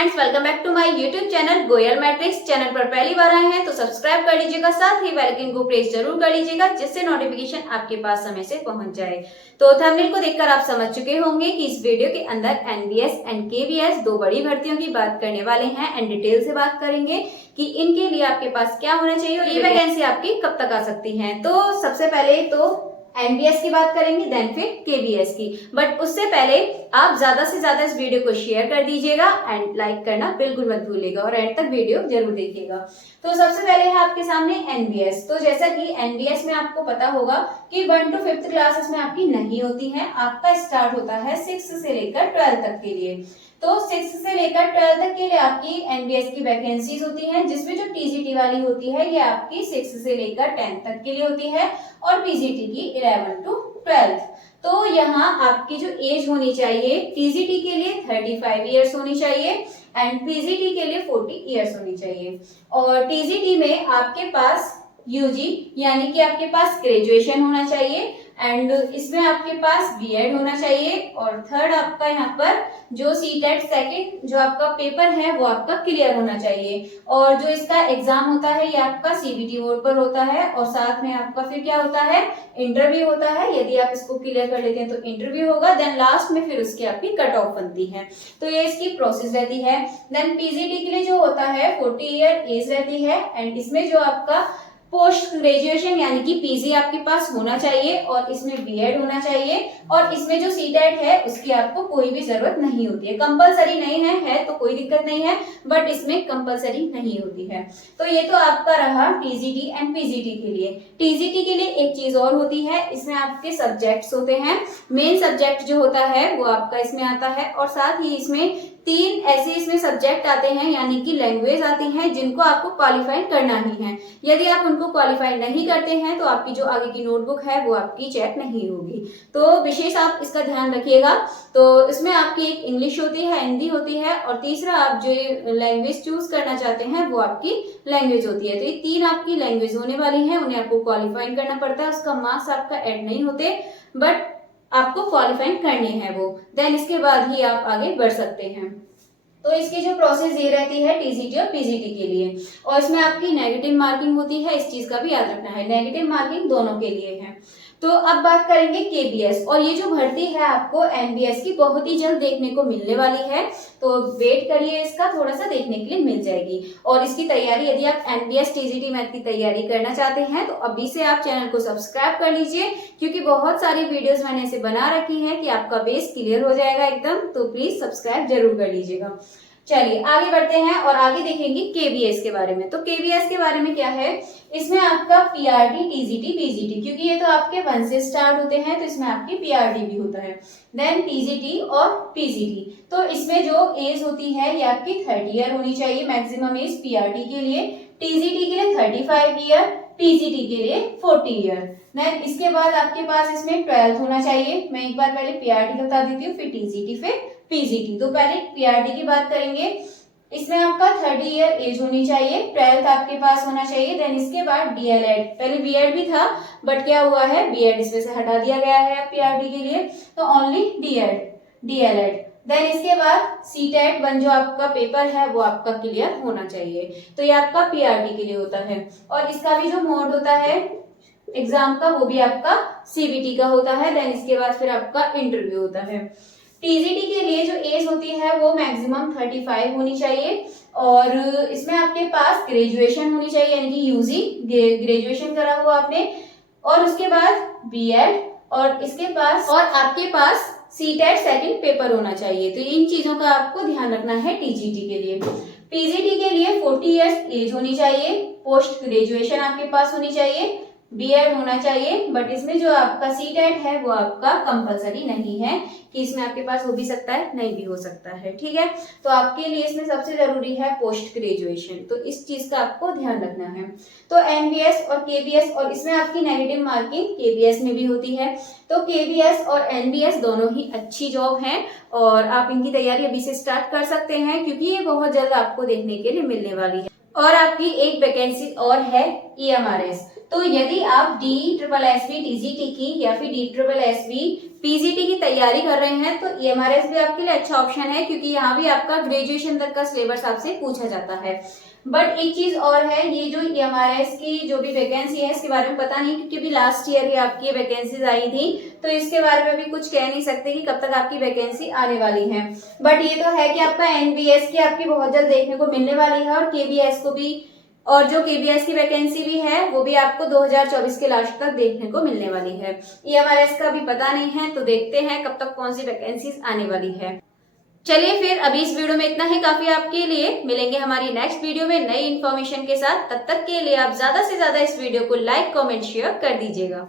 Friends, welcome back to my YouTube channel Goyal matrix. Channel पर पहली बार आए हैं तो सब्सक्राइब कर लीजिएगा, साथ ही बेल आइकन को प्रेस जरूर कर लीजिएगा जिससे नोटिफिकेशन आपके पास समय से पहुंच जाए। तो थंबनेल को देखकर आप समझ चुके होंगे कि इस वीडियो के अंदर एनबीएस एंड केवीएस दो बड़ी भर्तियों की बात करने वाले हैं एंड डिटेल से बात करेंगे कि इनके लिए आपके पास क्या होना चाहिए और ये वैकेंसी आपकी कब तक आ सकती है। तो सबसे पहले तो एनबीएस की बात करेंगे, देन फिर केबीएस की। बट उससे पहले आप ज्यादा से ज्यादा इस वीडियो को शेयर कर दीजिएगा एंड लाइक करना बिल्कुल मत भूलिएगा और एंड तक वीडियो जरूर देखिएगा। तो सबसे पहले है आपके सामने एनबीएस। तो जैसा कि एनबीएस में आपको पता होगा कि 1 to 5th क्लासेस में आपकी नहीं होती है, आपका स्टार्ट होता है 6 से लेकर 12 तक के लिए। तो 6 से लेकर 12 तक के लिए आपकी एनबीएस की वैकेंसीज होती हैं, जिसमें जो टीजीटी वाली होती है ये आपकी 6 से लेकर 10 तक के लिए होती है और पीजीटी की 11 to 12। तो यहाँ आपकी जो एज होनी चाहिए टीजीटी के लिए 35 इयर्स होनी चाहिए एंड पीजीटी के लिए 40 इयर्स होनी चाहिए। और टीजीटी में आपके पास यूजी यानी कि आपके पास ग्रेजुएशन होना चाहिए एंड इसमें आपके पास बीएड होना चाहिए। और थर्ड आपका यहाँ पर जो सीटेट सेकंड जो आपका पेपर है वो आपका क्लियर होना चाहिए। और जो इसका एग्जाम होता है ये आपका सीबीटी बोर्ड पर होता है और साथ में आपका फिर क्या होता है, इंटरव्यू होता है। यदि आप इसको क्लियर कर लेते हैं तो इंटरव्यू होगा, देन लास्ट में फिर उसकी आपकी कट ऑफ बनती है। तो ये इसकी प्रोसेस रहती है। देन पीजीटी के लिए जो होता है 40 ईयर एज रहती है एंड इसमें जो आपका पोस्ट ग्रेजुएशन यानी कि पीजी आपके पास होना चाहिए और इसमें बीएड होना चाहिए और इसमें जो सीटेट है उसकी आपको कोई भी जरूरत नहीं होती है। कंपलसरी नहीं है तो कोई दिक्कत नहीं है, बट इसमें कंपलसरी नहीं होती है। तो ये तो आपका रहा टीजीटी एंड पीजीटी के लिए। टीजीटी के लिए एक चीज और होती है, इसमें आपके सब्जेक्ट्स होते हैं। मेन सब्जेक्ट जो होता है वो आपका इसमें आता है और साथ ही इसमें 3 ऐसे इसमें सब्जेक्ट आते हैं यानी कि लैंग्वेज आती हैं जिनको आपको क्वालिफाई करना ही है। यदि आप उनको क्वालिफाई नहीं करते हैं तो आपकी जो आगे की नोटबुक है वो आपकी चेक नहीं होगी। तो विशेष आप इसका ध्यान रखिएगा। तो इसमें आपकी एक इंग्लिश होती है, हिंदी होती है और तीसरा आप जो लैंग्वेज चूज करना चाहते हैं वो आपकी लैंग्वेज होती है। तो ये 3 आपकी लैंग्वेज होने वाली है, उन्हें आपको क्वालिफाई करना पड़ता है। उसका मार्क्स आपका ऐड नहीं होते बट आपको क्वालिफाई करने हैं वो, देन इसके बाद ही आप आगे बढ़ सकते हैं। तो इसकी जो प्रोसेस ये रहती है टीजीटी और पीजीटी के लिए। और इसमें आपकी नेगेटिव मार्किंग होती है, इस चीज का भी याद रखना है, नेगेटिव मार्किंग दोनों के लिए है। तो अब बात करेंगे केबीएस। और ये जो भर्ती है आपको एनबीएस की बहुत ही जल्द देखने को मिलने वाली है, तो वेट करिए, इसका थोड़ा सा देखने के लिए मिल जाएगी। और इसकी तैयारी यदि आप एनबीएस टीजीटी मैथ की तैयारी करना चाहते हैं तो अभी से आप चैनल को सब्सक्राइब कर लीजिए, क्योंकि बहुत सारी वीडियोस मैंने ऐसे बना रखी हैं कि आपका बेस क्लियर हो जाएगा एकदम। तो प्लीज सब्सक्राइब जरूर कर लीजिएगा। चलिए आगे बढ़ते हैं और आगे देखेंगे केबीएस के बारे में। तो केबीएस के बारे में क्या है, इसमें आपका पीआरटी टीजीटी पीजीटी, क्योंकि ये तो आपके 1 से स्टार्ट होते हैं तो इसमें आपकी पीआरटी भी होता है, देन टीजीटी और पीजीटी। तो इसमें जो एज होती है ये आपकी 30 ईयर होनी चाहिए मैक्सिमम एज पीआरटी के लिए, टीजीटी के लिए 35 ईयर, पीजीटी के लिए 40 ईयर। देन इसके बाद आपके पास इसमें 12th होना चाहिए। मैं एक बार पहले पीआरटी बता देती हूँ, फिर टीजीटी, फिर पीजीटी। तो पहले पीआरटी की बात करेंगे, इसमें आपका 30 ईयर एज होनी चाहिए, 12th आपके पास होना चाहिए। देन इसके बाद डीएलएड, पहले बीएड भी था बट क्या हुआ है, बीएड इसमें से हटा दिया गया है पीआरटी के लिए, तो ओनली डीएलएड। देन इसके बाद सीटेट 1 जो आपका पेपर है वो आपका क्लियर होना चाहिए। तो ये आपका पीआरटी के लिए होता है। और इसका भी जो मोड होता है एग्जाम का वो भी आपका सीबीटी का होता है। देन इसके बाद फिर आपका इंटरव्यू होता है। टीजीटी के लिए जो एज होती है वो मैक्सिमम 35 होनी चाहिए और इसमें आपके पास ग्रेजुएशन होनी चाहिए यानी कि यूजी ग्रेजुएशन करा हुआ आपने, और उसके बाद बीएड, और इसके पास और आपके पास सीटेट सेकंड पेपर होना चाहिए। तो इन चीजों का आपको ध्यान रखना है टीजीटी के लिए। पीजीटी के लिए 40 इयर्स एज होनी चाहिए, पोस्ट ग्रेजुएशन आपके पास होनी चाहिए, बीएड होना चाहिए। बट इसमें जो आपका सीटेट है वो आपका कंपलसरी नहीं है कि इसमें आपके पास हो भी सकता है, नहीं भी हो सकता है, ठीक है। तो आपके लिए इसमें सबसे जरूरी है पोस्ट ग्रेजुएशन, तो इस चीज का आपको ध्यान रखना है। तो एनबीएस और केबीएस, और इसमें आपकी नेगेटिव मार्किंग केबीएस में भी होती है। तो केबीएस और एनबीएस दोनों ही अच्छी जॉब हैं और आप इनकी तैयारी अभी से स्टार्ट कर सकते हैं, क्योंकि ये बहुत जल्द आपको देखने के लिए मिलने वाली है। और आपकी एक वैकेंसी और है ईएमआरएस। तो यदि आप DSSB TGT की या फिर DSSB PGT की तैयारी कर रहे हैं तो EMRS भी आपके लिए अच्छा ऑप्शन है, क्योंकि यहाँ भी आपका ग्रेजुएशन तक का सिलेबस आपसे पूछा जाता है। बट एक चीज और है, ये जो EMRS की जो भी वैकेंसी है इसके बारे में पता नहीं, क्योंकि अभी लास्ट ईयर ही आपकी वैकेंसीज आई थी, तो इसके बारे में अभी कुछ कह नहीं सकते कि कब तक आपकी वैकेंसी आने वाली है। बट ये तो है कि आपका NBS की आपकी बहुत जल्द देखने को मिलने वाली है, और KBS को भी, और जो KBS की वैकेंसी भी है वो भी आपको 2024 के लास्ट तक देखने को मिलने वाली है। EMRS का भी पता नहीं है, तो देखते हैं कब तक कौन सी वैकेंसीज आने वाली है। चलिए फिर अभी इस वीडियो में इतना ही काफी आपके लिए। मिलेंगे हमारी नेक्स्ट वीडियो में नई इन्फॉर्मेशन के साथ। तब तक के लिए आप ज्यादा से ज्यादा इस वीडियो को लाइक, कमेंट, शेयर कर दीजिएगा।